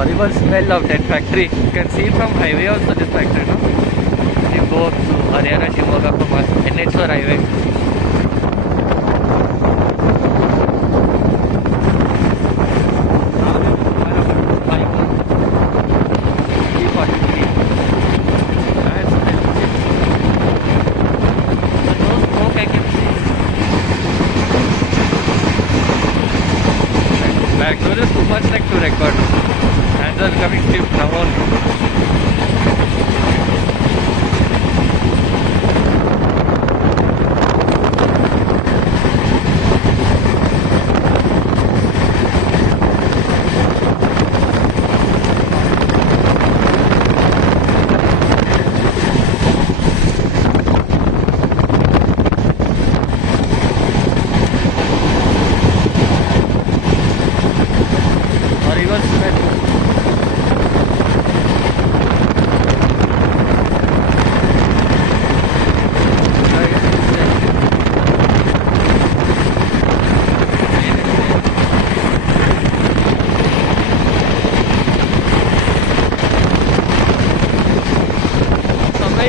horrible smell of that factory. You can see from highway also this factory, no? You go to Haryana, Shimoga from NH4 highway. Bangalore is too much like to record. Hands are coming stiff now only.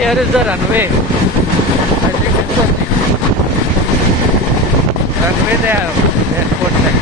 Here is the runway. I think this was the runway they have, airport side.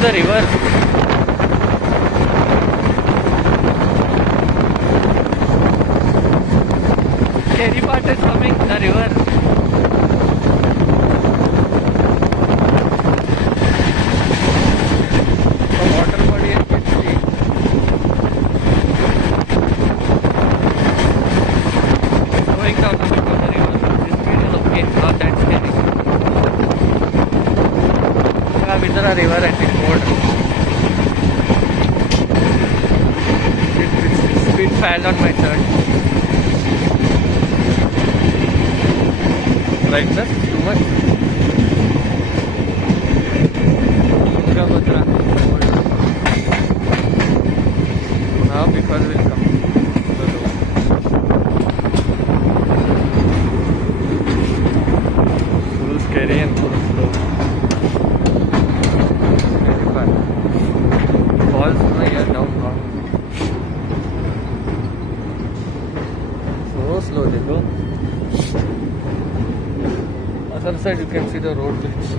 The river. Scary part is coming, the river. The water body I can see. Going down the river. This speed is okay, not that scary. With the river and the road. Speed fell on my shirt. Like that, too much. Tungabhadra. Now because we'll come. Full scary and full slow. Falls down. So slow they go. Other side you can see the road bridge.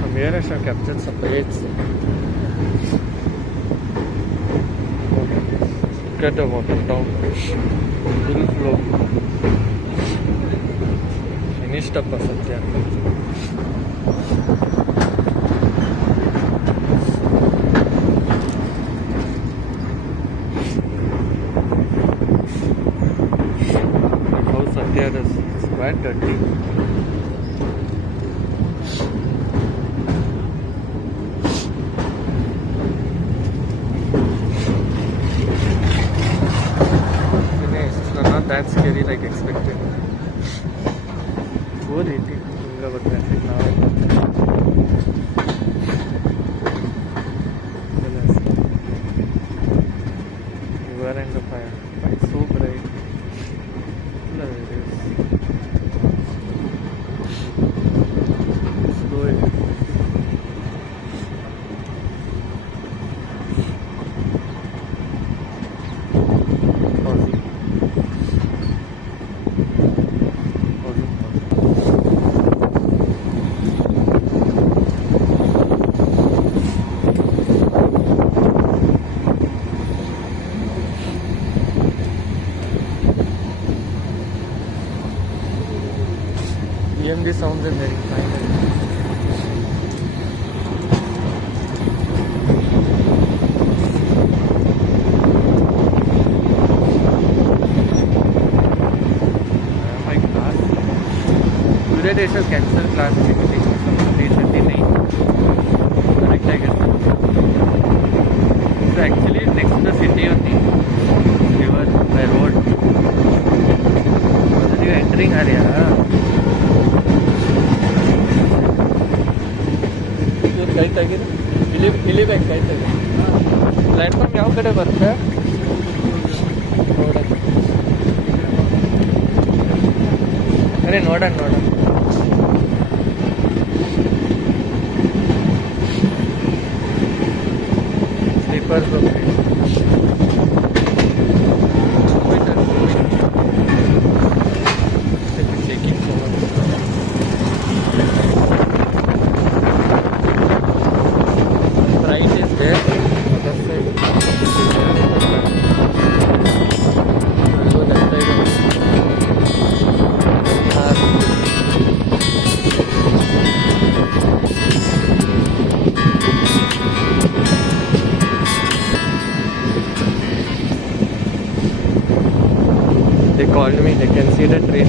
From here I shall capture some plates. Look at the water down. Full flow. Finished Satya. How Satya is quite dirty. It's not that scary like expected. 480 Tungabhadra now. You are in the fire. Why it's so bright? Look at this. Slow it. LMG sounds in there finally. My class today they should cancel class actually. 3:30 नहीं correct I guess. So actually next to the city only river by road. Already you entering Harihar. ಕೈಟ್ ಆಗಿದೆ ಇಳಿಬೇಕು kite ಆಗಿದೆ platform ಯಾವ ಕಡೆ ಬರುತ್ತೆ ನೋಡೋಣ ಅರೆ ನೋಡೋಣ sleepers checking price is there. Other side. I'll go that side. They called me. They can see the train.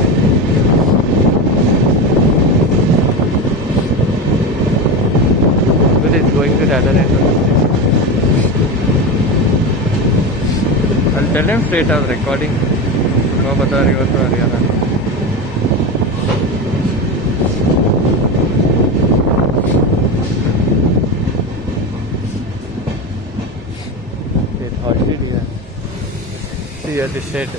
But it's going to the other end of the station. I'll tell them straight I was recording. Tungabhadra river to Harihar. They halted here. See at the shed.